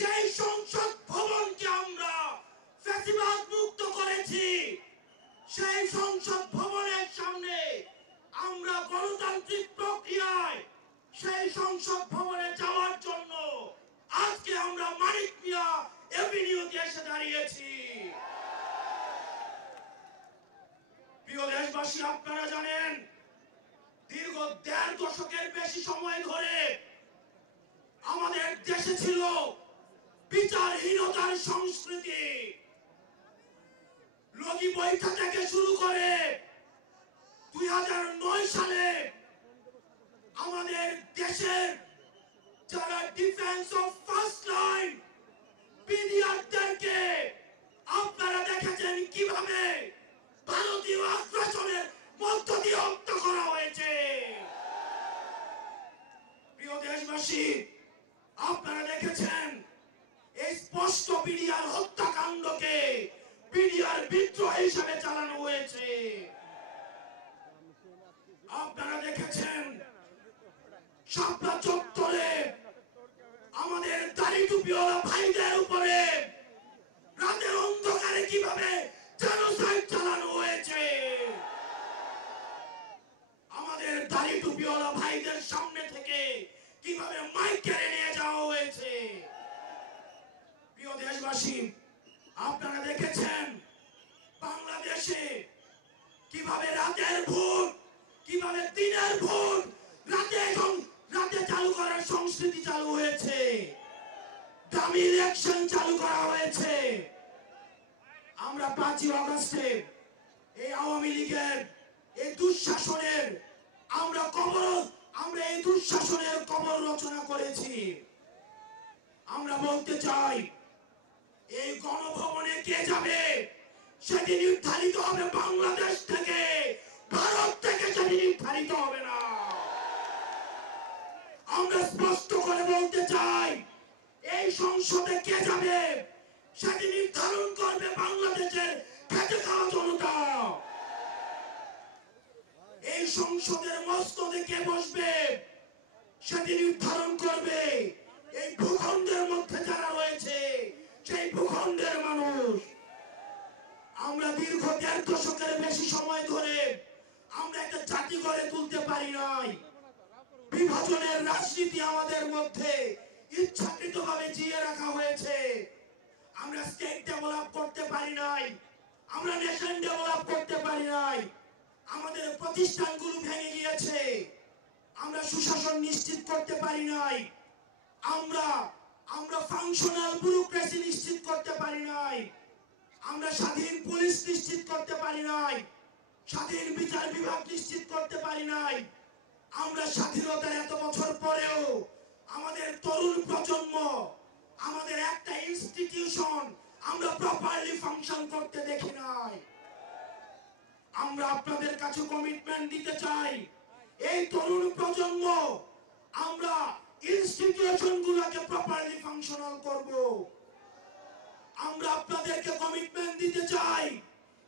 সেই সংসদ ভবনকে আমরা ফ্যাসিবাদ মুক্ত করেছি। সেই সংসদ ভবনের সামনে আমরা গণতান্ত্রিক প্রক্রিয়ায় সেই সংসদ ভবনে যাওয়ার জন্য আজকে আমরা মানিক মিয়া এভিনিউতে এসে দাঁড়িয়েছি। প্রিয় দেশবাসী, আপনারা জানেন দীর্ঘ ১.৫ দশকের বেশি সময় ধরে আমাদের দেশে ছিল বিচারহীনতার সংস্কৃতি। লগি বৈঠা থেকে শুরু করে ২০০৯ সালে আমাদের দেশের যারা ডিফেন্স অফ ফার্স্ট লাইন পিডিআরদেরকে আপনারা দেখেছেন কিভাবে ভারতীয় আগ্রাসনের মধ্য দিয়ে হত্যা করা হয়েছে। প্রিয় দেশবাসী, আপনারা দেখেছেন এই স্পষ্ট পিডিআর হত্যাকাণ্ডকে পিডিআর বিদ্রোহ হিসেবে চালানো হয়েছে। আপনারা দেখেছেন শাপলা চত্বরে আমাদের দাড়ি টুপিওয়ালা ভাইদের উপরে রাতের অন্ধকারে কিভাবে জেনোসাইড চালানো হয়েছে। আমাদের দাড়ি টুপিওয়ালা ভাইদের সামনে থেকে কিভাবে মাইক কেড়ে নিয়ে যাওয়া হয়েছে। প্রিয় দেশবাসী, আপনারা দেখেছেন বাংলাদেশে কিভাবে রাতের ভোট, কিভাবে দিনের ভোট রাতে চালু করার সংস্কৃতি চালু হয়েছে, দামি ইলেকশন চালু করা হয়েছে। আমরা ৫ই আগস্টে এই আওয়ামী লীগের এই দুঃশাসনের আমরা এই দুঃশাসনের কবর রচনা করেছি। আমরা বলতে চাই এই গণভবনে কে যাবে সেটি নির্ধারিত হবে বাংলাদেশ থেকে, ভারত থেকে সেটি নির্ধারিত হবে না। আমরা স্পষ্ট করে বলতে চাই এই সংসদে কে যাবে সেটি নির্ধারণ করবে বাংলাদেশের খেটে খাওয়া জনতা। এই সংসদের মসনদে কে বসবে সেটি নির্ধারণ করবে এই ভূখণ্ডের মধ্যে যারা রয়েছে সেই ভূখণ্ডের মানুষ। আমরা দীর্ঘ ১.৫ দশকের বেশি সময় ধরে আমরা একটা জাতি গড়ে তুলতে পারি নাই। বিভাজনের রাজনীতি আমাদের মধ্যে ইচ্ছাকৃতভাবে জিয়ে রাখা হয়েছে। আমরা স্টেট ডেভেলপ করতে পারি নাই, আমরা নেশন ডেভেলপ করতে পারি নাই। আমাদের প্রতিষ্ঠানগুলো ভেঙে গিয়েছে, আমরা সুশাসন নিশ্চিত করতে পারি নাই। আমরা ফাংশনাল ব্যুরোক্রেসি নিশ্চিত করতে পারি নাই। আমরা স্বাধীন পুলিশ নিশ্চিত করতে পারি নাই, স্বাধীন বিচার বিভাগ নিশ্চিত করতে পারি নাই। আমরা স্বাধীনতার এত বছর পরেও আমাদের তরুণ প্রজন্ম, আমাদের একটা ইনস্টিটিউশন আমরা প্রপারলি ফাংশন করতে দেখি নাই। আমরা আপনাদের কাছে কমিটমেন্ট দিতে চাই, এই তরুণ প্রজন্ম আমরা ইনস্টিটিউশন গুলোকে প্রপারলি ফাংশনাল করব। আমরা আপনাদেরকে কমিটমেন্ট দিতে চাই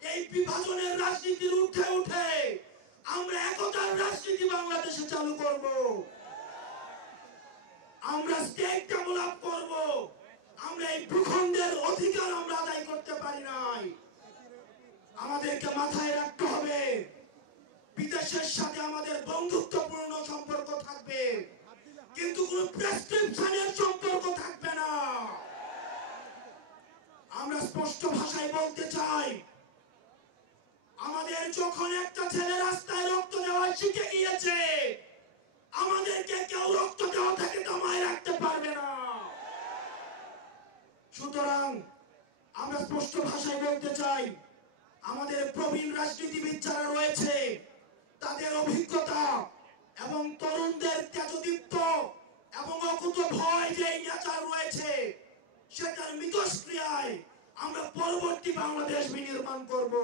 এই বিভাজনের রাজনীতির উঠে উঠে আমরা একতার রাজনীতি বাংলাদেশে চালু করব। আমরা স্টেট ডেভেলপ করব। আমরা এই ভূখণ্ডের অধিকার আমরা আদায় করতে পারি নাই। আমাদেরকে মাথায় রাখতে হবে বিদেশের সাথে আমাদের বন্ধুত্বপূর্ণ সম্পর্ক থাকবে, কিন্তু কোনো প্রেসক্রিপশনের সম্পর্ক থাকবে না। আমরা স্পষ্ট ভাষায় বলতে চাই, আমাদের যখন একটা ছেলে রাস্তায় রক্ত দেওয়া শিখে গিয়েছে, আমাদেরকে কেউ রক্ত দেওয়া থেকে দমায় রাখতে পারবে না। সুতরাং আমরা স্পষ্ট ভাষায় বলতে চাই, আমাদের প্রবীণ রাজনীতিবিদ যারা রয়েছে তাদের অভিজ্ঞতা এবং তরুণদের তেজদীপ্ত এবং অকুত ভয় যে নেচার রয়েছে সেটার মিথস্ক্রিয়ায় আমরা পরবর্তী বাংলাদেশ বিনির্মাণ করব।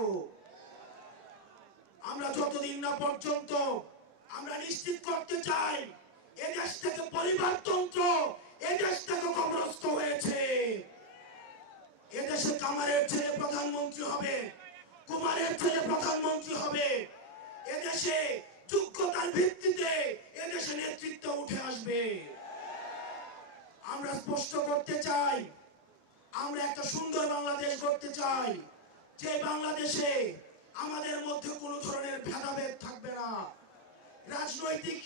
আমরা যতদিন না পর্যন্ত আমরা নিশ্চিত করতে চাই এদেশ থেকে পরিবারতন্ত্র, এদেশ থেকে কবরস্থ হয়েছে। এদেশে কামারের ছেলে প্রধানমন্ত্রী হবে, কুমারের ছেলে প্রধানমন্ত্রী হবে। এদেশে যোগ্যতার ভিত্তিতে এদেশে নেতৃত্ব উঠে আসবে। আমরা স্পষ্ট করতে চাই, আমরা একটা সুন্দর বাংলাদেশ গড়তে চাই, যে বাংলাদেশে আমাদের মধ্যে কোনো ধরনের ভেদাভেদ থাকবে না। রাজনৈতিক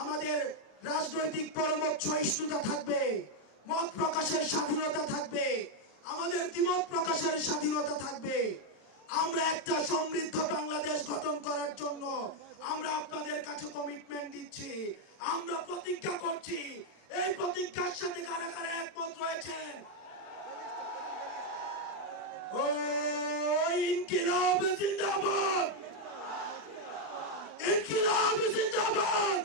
আমাদের রাজনৈতিক পরমত সহিষ্ণুতা থাকবে, মত প্রকাশের স্বাধীনতা থাকবে, আমাদের দ্বিমত প্রকাশের স্বাধীনতা থাকবে। আমরা একটা সমৃদ্ধ বাংলাদেশ গঠন করার জন্য আমরা আপনাদের কাছে কমিটমেন্ট দিচ্ছি, আমরা প্রতিজ্ঞা করছি। এই প্রতিজ্ঞার সাথে কারা কারা একমত রয়েছেন? ও ইনকিলাব জিন্দাবাদ, ইনকিলাব জিন্দাবাদ,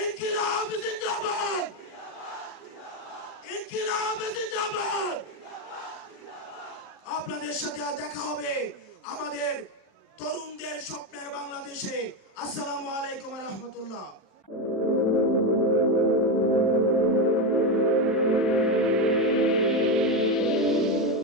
ইনকিলাব জিন্দাবাদ, ইনকিলাব জিন্দাবাদ। আপনাদের সাথে দেখা হবে আমাদের তরুণদের স্বপ্নের বাংলাদেশে। আসসালামু আলাইকুম ওয়া রাহমাতুল্লাহ।